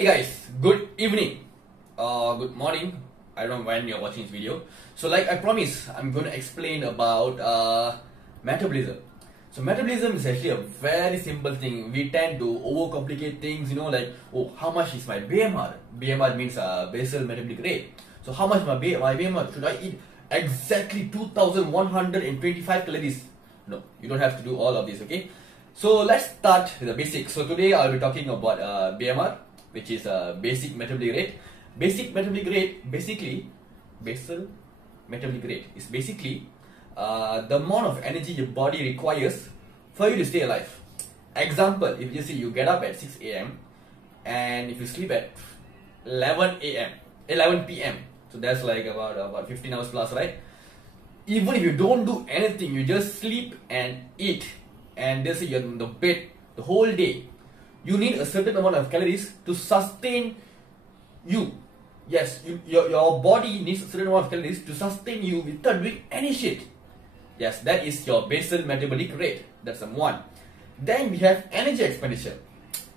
Hey guys, good evening, good morning. I don't know when you're watching this video. So like I promised, I'm going to explain about metabolism. So metabolism is actually a very simple thing. We tend to overcomplicate things, like, oh, how much is my BMR? BMR means basal metabolic rate. So how much my BMR? Should I eat exactly 2125 calories? No, you don't have to do all of this, okay? So let's start with the basics. So today I'll be talking about BMR, which is basic metabolic rate. Basic metabolic rate, basal metabolic rate is basically the amount of energy your body requires for you to stay alive. Example, if you see you get up at 6 a.m. and if you sleep at 11 p.m. So that's like about 15 hours plus, right? Even if you don't do anything, you just sleep and eat, and they say you're in the bed the whole day, you need a certain amount of calories to sustain you. Yes, your body needs a certain amount of calories to sustain you without doing any shit. Yes, that is your basal metabolic rate. That's number one. Then we have energy expenditure.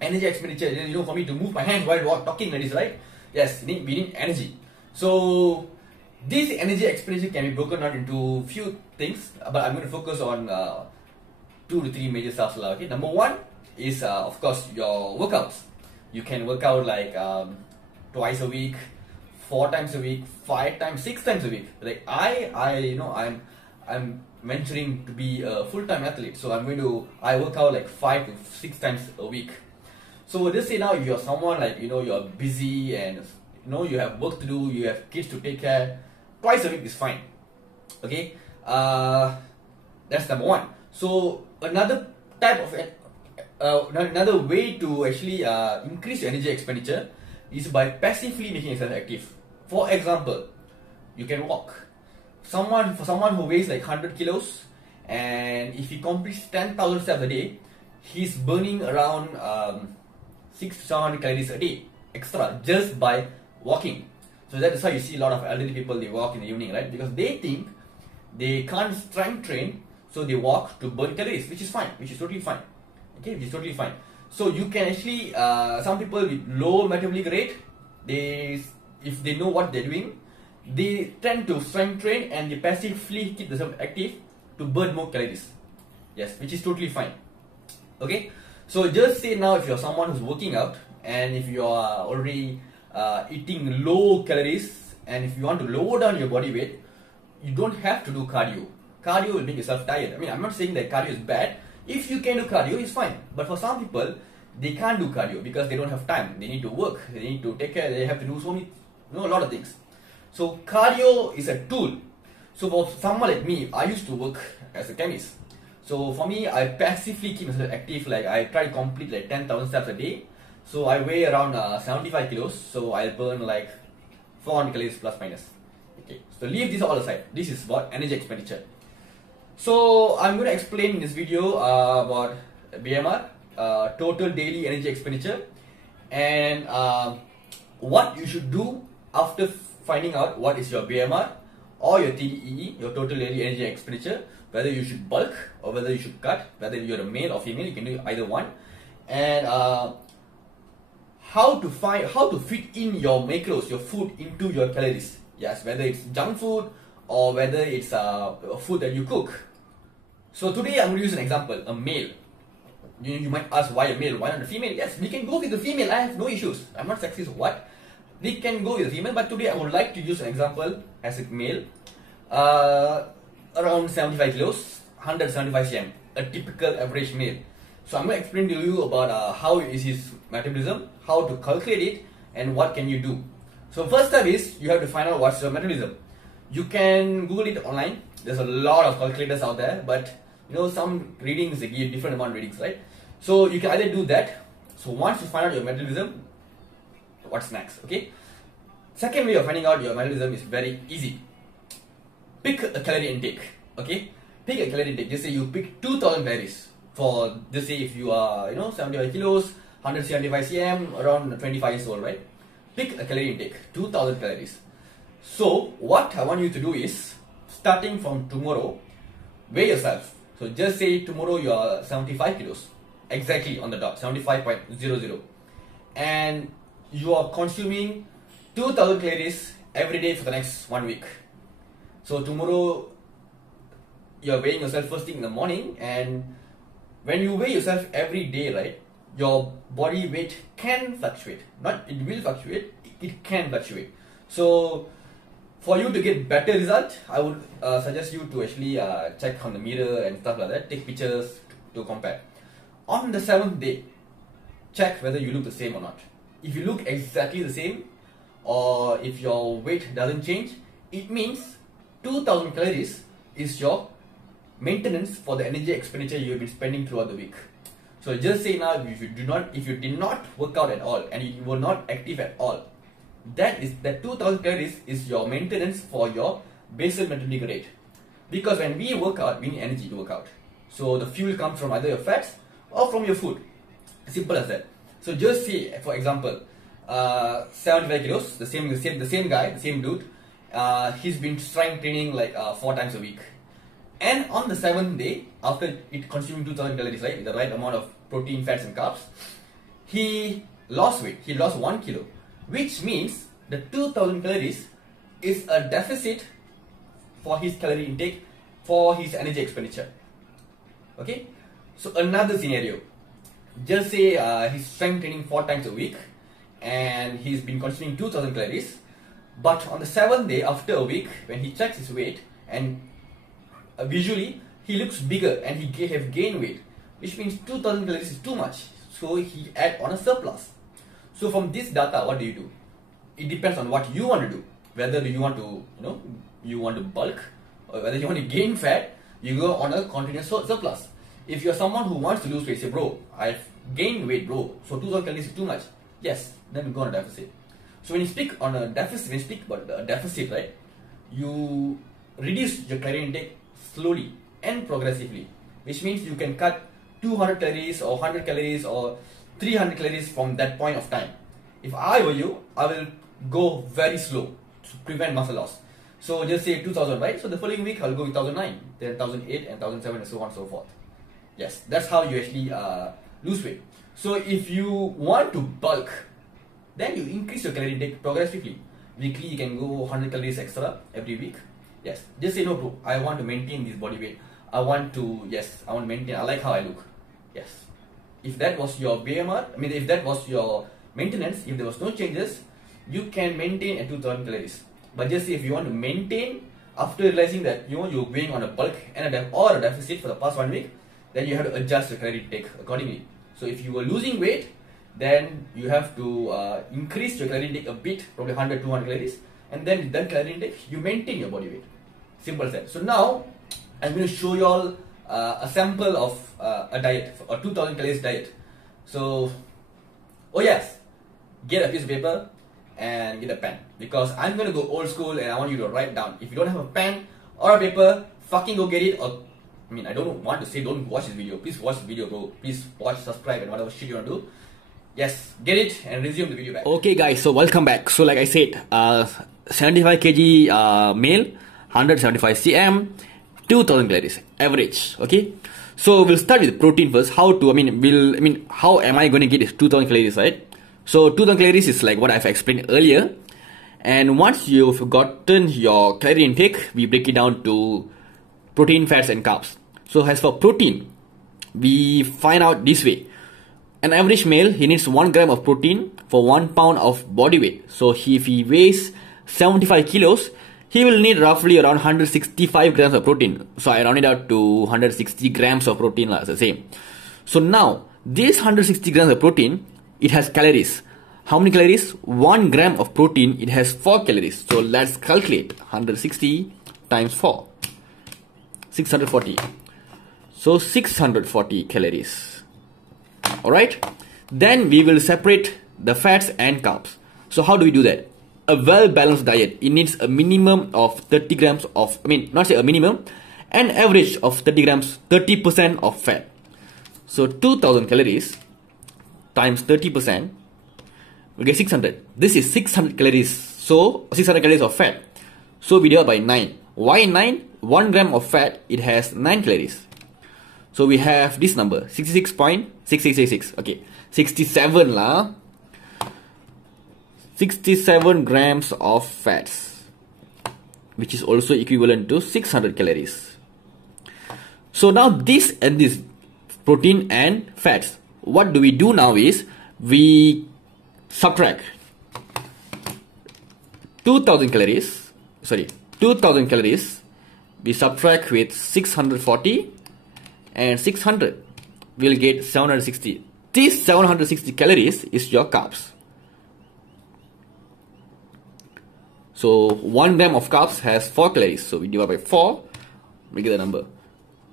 Energy expenditure, for me to move my hands while talking like this, right? Yes, we need energy. So this energy expenditure can be broken down into few things, but I'm going to focus on 2 to 3 major stuff. Okay, number one is of course your workouts. You can work out like twice a week, 4 times a week, 5 times, 6 times a week. Like I'm venturing to be a full-time athlete, so I work out like 5 to 6 times a week. So just say now if you're someone like you're busy and you have work to do, you have kids to take care, twice a week is fine. Okay, that's number one. So another type of another way to actually increase your energy expenditure is by passively making yourself active. For example, you can walk. For someone who weighs like 100 kilos, and if he completes 10,000 steps a day, he's burning around 600 to 700 calories a day extra just by walking. So that is why you see a lot of elderly people, they walk in the evening, right? Because they think they can't strength train, so they walk to burn calories, which is fine, which is totally fine. Okay, which is totally fine. So you can actually, some people with low metabolic rate, if they know what they're doing, they tend to strength train and they passively keep themselves active to burn more calories. Yes, which is totally fine. Okay, so just say now if you're someone who's working out and if you are already eating low calories, and if you want to lower down your body weight, you don't have to do cardio. Cardio will make yourself tired. I mean, I'm not saying that cardio is bad. If you can do cardio, it's fine. But for some people, they can't do cardio because they don't have time. They need to work. They need to take care. They have to do so many, a lot of things. So cardio is a tool. So for someone like me, I used to work as a chemist. So for me, I passively keep myself active. Like I try to complete like 10,000 steps a day. So I weigh around 75 kilos. So I'll burn like 400 calories plus minus. Okay. So leave this all aside. This is about energy expenditure. So I'm going to explain in this video about BMR, total daily energy expenditure, and what you should do after finding out what is your BMR or your TDEE, your total daily energy expenditure, whether you should bulk or whether you should cut, whether you're a male or female, you can do either one, and how to fit in your macros, your food into your calories. Yes, whether it's junk food or whether it's food that you cook. So today I'm going to use an example, a male. You might ask why a male, why not a female? Yes, we can go with the female, I have no issues. I'm not sexist or what. We can go with the female, but today I would like to use an example as a male. Around 75 kilos, 175 cm, a typical average male. So I'm going to explain to you about how is his metabolism, how to calculate it, and what can you do. So first step is, you have to find out what's your metabolism. You can Google it online. There's a lot of calculators out there, but some readings, they give different amount of readings, right? So you can either do that. So once you find out your metabolism, what's next? Okay. Second way of finding out your metabolism is very easy. Pick a calorie intake. Okay. Pick a calorie intake. Just say you pick 2,000 calories for, just say if you are 75 kilos, 175 cm, around 25 years old, right? Pick a calorie intake, 2,000 calories. So what I want you to do is, starting from tomorrow, weigh yourself. So just say tomorrow you are 75 kilos, exactly on the dot, 75.00. And you are consuming 2000 calories every day for the next 1 week. So tomorrow you're weighing yourself first thing in the morning, and when you weigh yourself every day, right, your body weight can fluctuate. Not it will fluctuate, it can fluctuate. So for you to get better result, I would suggest you to actually check on the mirror and stuff like that, take pictures to compare. On the 7th day, check whether you look the same or not. If you look exactly the same, or if your weight doesn't change, it means 2000 calories is your maintenance for the energy expenditure you have been spending throughout the week. So just say now, if you did not work out at all and you were not active at all, that 2000 calories is your maintenance for your basal metabolic rate. Because when we work out, we need energy to work out. So the fuel comes from either your fats or from your food. Simple as that. So just say, for example, 75 kilos, the same guy, the same dude, he's been strength training like 4 times a week. And on the 7th day, after it consuming 2000 calories, right, with the right amount of protein, fats and carbs, he lost weight. He lost 1 kilo, which means the 2000 calories is a deficit for his calorie intake, for his energy expenditure. Okay, so another scenario, just say he's strength training 4 times a week and he's been consuming 2000 calories, but on the 7th day after a week, when he checks his weight and visually he looks bigger and he have gained weight, which means 2000 calories is too much, so he add on a surplus. So from this data, what do? It depends on what you want to do, whether you want to you want to bulk, or whether you want to gain fat. You go on a continuous surplus. If you're someone who wants to lose weight, say, bro, I've gained weight, bro, so 2000 calories is too much, yes, then you go on a deficit. So when you speak on a deficit, when you speak about a deficit, right, you reduce your calorie intake slowly and progressively, which means you can cut 200 calories or 100 calories or 300 calories from that point of time. If I were you, I will go very slow to prevent muscle loss. So just say 2000, right? So the following week I'll go with 1009, then 1008 and 1007 and so on and so forth. Yes, that's how you actually lose weight. So if you want to bulk, then you increase your calorie intake progressively. Weekly you can go 100 calories extra every week. Yes, just say, no bro, I want to maintain this body weight. I want to maintain, I like how I look. Yes. If that was your BMR, if that was your maintenance, if there was no changes, you can maintain at 2000 calories. But just say if you want to maintain after realizing that you're weighing on a bulk and or a deficit for the past 1 week, then you have to adjust your calorie intake accordingly. So if you were losing weight, then you have to increase your calorie intake a bit, probably 100, 200 calories, and then with that calorie intake, you maintain your body weight. Simple as that. So now, I'm going to show you all a sample of a diet, a 2000 calories diet. So, oh yes, get a piece of paper and get a pen, because I'm going to go old school and I want you to write down. If you don't have a pen or a paper, fucking go get it. Or, I don't want to say don't watch this video. Please watch the video, bro. Please watch, subscribe and whatever shit you want to do. Yes, get it and resume the video back. Okay guys, so welcome back. So like I said, 75 kg male, 175 cm, 2000 calories average. Okay, so we'll start with protein first. How am I going to get this 2000 calories, right? So 2000 calories is like what I've explained earlier, and once you've gotten your calorie intake, we break it down to protein, fats and carbs. So as for protein, we find out this way. An average male, he needs 1 gram of protein for 1 pound of body weight. So if he weighs 75 kilos, he will need roughly around 165 grams of protein. So I round it out to 160 grams of protein, it's the same. So now, this 160 grams of protein, it has calories. How many calories? 1 gram of protein, it has 4 calories. So let's calculate 160 times 4. 640. So 640 calories. Alright, then we will separate the fats and carbs. So how do we do that? A well-balanced diet, it needs a minimum of 30 grams of, not say a minimum, an average of 30 grams, 30% of fat. So 2000 calories times 30%, we'll get 600. This is 600 calories. So 600 calories of fat. So we divide by 9. Why 9? 1 gram of fat, it has 9 calories. So we have this number, 66.6666. Okay, 67 lah. 67 grams of fats, which is also equivalent to 600 calories. So now this and this, protein and fats, what do we do now is we subtract 2000 calories, we subtract with 640 and 600, we'll get 760. This 760 calories is your carbs. So 1 gram of carbs has 4 calories, so we divide by 4, we get the number.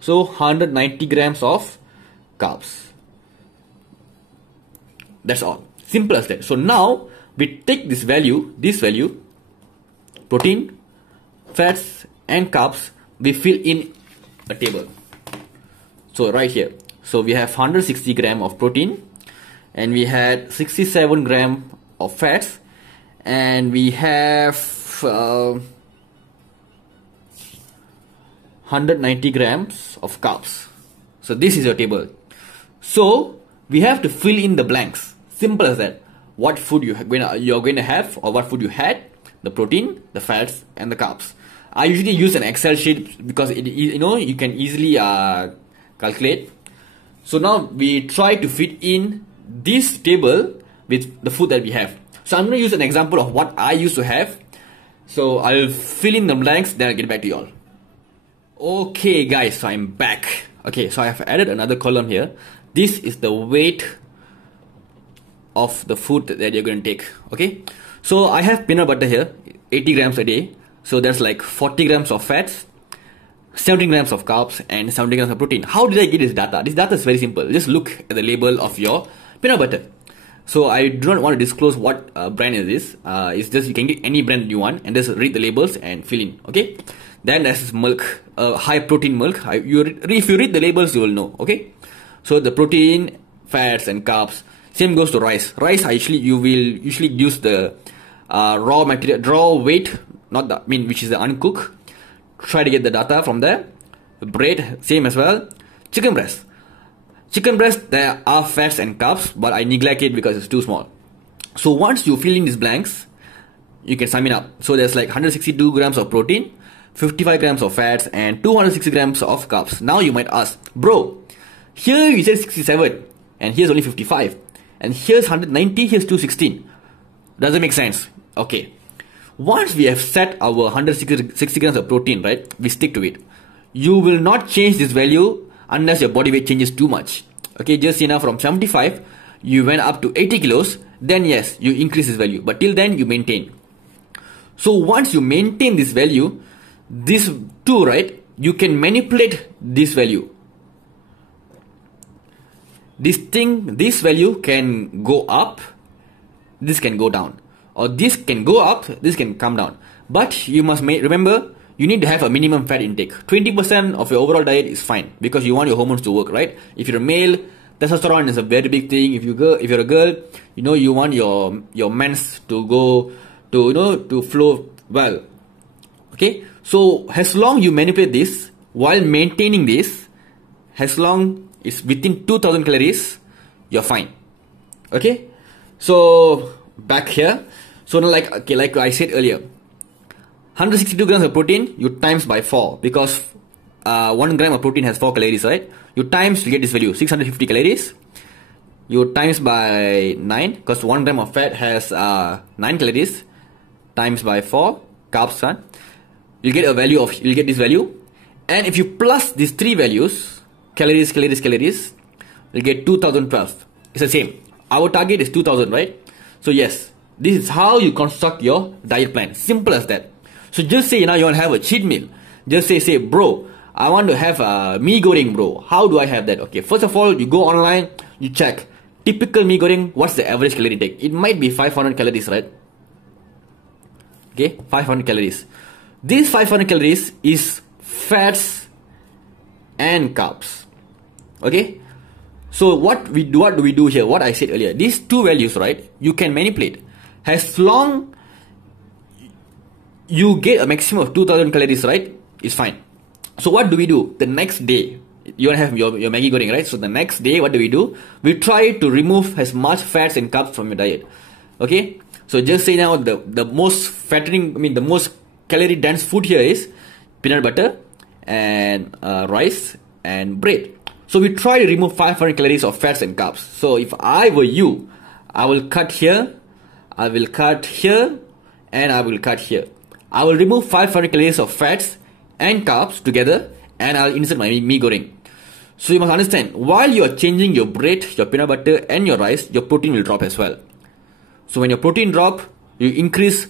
So 190 grams of carbs. That's all. Simple as that. So now we take this value, protein, fats and carbs, we fill in a table. So right here. So we have 160 gram of protein, and we had 67 gram of fats, and we have 190 grams of carbs. So this is your table. So we have to fill in the blanks. Simple as that. What food you're going to have, or what food you had, the protein, the fats and the carbs. I usually use an Excel sheet because you can easily calculate. So now we try to fit in this table with the food that we have. So I'm going to use an example of what I used to have. So I'll fill in the blanks, then I'll get back to you all. Okay guys, so I'm back. Okay, so I have added another column here. This is the weight of the food that you're going to take. Okay, so I have peanut butter here, 80 grams a day. So there's like 40 grams of fats, 70 grams of carbs and 70 grams of protein. How did I get this data? This data is very simple. Just look at the label of your peanut butter. So I do not want to disclose what brand is this. It's just you can get any brand you want and just read the labels and fill in. Okay. Then there's milk, high protein milk. If you read the labels, you will know. Okay. So the protein, fats and carbs. Same goes to rice. Rice, you will usually use the raw material, raw weight, not the which is the uncooked. Try to get the data from there. Bread, same as well. Chicken breast. Chicken breast, there are fats and carbs, but I neglect it because it's too small. So once you fill in these blanks, you can sum it up. So there's like 162 grams of protein, 55 grams of fats, and 260 grams of carbs. Now you might ask, bro, here you said 67, and here's only 55, and here's 190, here's 216. Doesn't make sense. Okay. Once we have set our 160 grams of protein, right, we stick to it. You will not change this value unless your body weight changes too much. Okay, just see now from 75, you went up to 80 kilos, then yes, you increase this value. But till then, you maintain. So once you maintain this value, this too, right, you can manipulate this value. This value can go up, this can go down. Or this can go up, this can come down. But you must remember, you need to have a minimum fat intake. 20% of your overall diet is fine because you want your hormones to work, right? If you're a male, testosterone is a very big thing. If you're a girl, you want your mens to go to flow well. Okay? So as long you manipulate this while maintaining this, as long it's within 2000 calories, you're fine. Okay? So back here. So now like I said earlier, 162 grams of protein, you times by 4 because 1 gram of protein has 4 calories, right? You times to get this value, 650 calories. You times by 9 because 1 gram of fat has 9 calories. Times by 4 carbs, huh? You get this value. And if you plus these 3 values, calories, you'll get 2012. It's the same. Our target is 2000, right? So yes, this is how you construct your diet plan. Simple as that. So just say now you want to have a cheat meal. Just say bro, I want to have a mee goreng, bro. How do I have that? Okay, first of all, you go online, you check typical mee goreng. What's the average calorie intake? It might be 500 calories, right? Okay, 500 calories. These 500 calories is fats and carbs. Okay. So what do we do here? What I said earlier, these two values, right, you can manipulate. As long you get a maximum of 2000 calories, right, it's fine. So what do we do? The next day, you want to have your Maggi goreng, right? So the next day, what do? We try to remove as much fats and carbs from your diet. Okay. So just say now the most fattening, the most calorie dense food here is peanut butter and rice and bread. So we try to remove 500 calories of fats and carbs. So if I were you, I will cut here, I will cut here, and I will cut here. I will remove 500 calories of fats and carbs together, and I'll insert my mee goreng. So you must understand, while you are changing your bread, your peanut butter and your rice, your protein will drop as well. So when your protein drop, you increase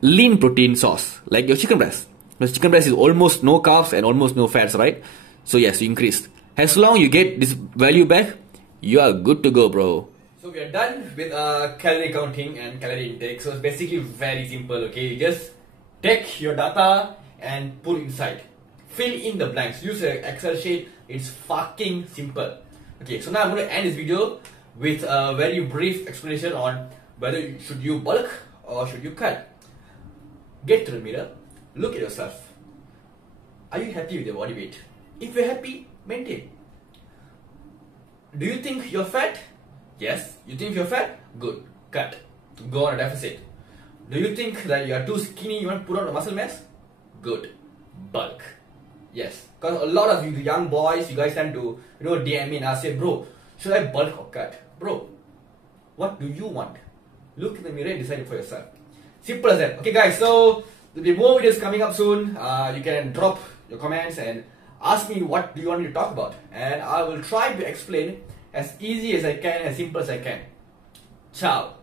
lean protein source, like your chicken breast. Because chicken breast is almost no carbs and almost no fats, right? So yes, you increase. As long you get this value back, you are good to go, bro. So we are done with calorie counting and calorie intake. So it's basically very simple, okay? You just take your data and put inside. Fill in the blanks. Use an Excel sheet. It's fucking simple. Okay, so now I'm going to end this video with a very brief explanation on whether should you bulk or should you cut. Get to the mirror. Look at yourself. Are you happy with your body weight? If you're happy, maintain. Do you think you're fat? Yes. You think you're fat? Good. Cut. Go on a deficit. Do you think that you are too skinny, you want to put on a muscle mass? Good. Bulk. Yes. Because a lot of you young boys, you guys tend to, DM me and ask, bro, should I bulk or cut? Bro, what do you want? Look in the mirror and decide it for yourself. Simple as that. Okay guys, so there'll be more videos coming up soon. You can drop your comments and ask me what do you want me to talk about. And I will try to explain as easy as I can, as simple as I can. Ciao.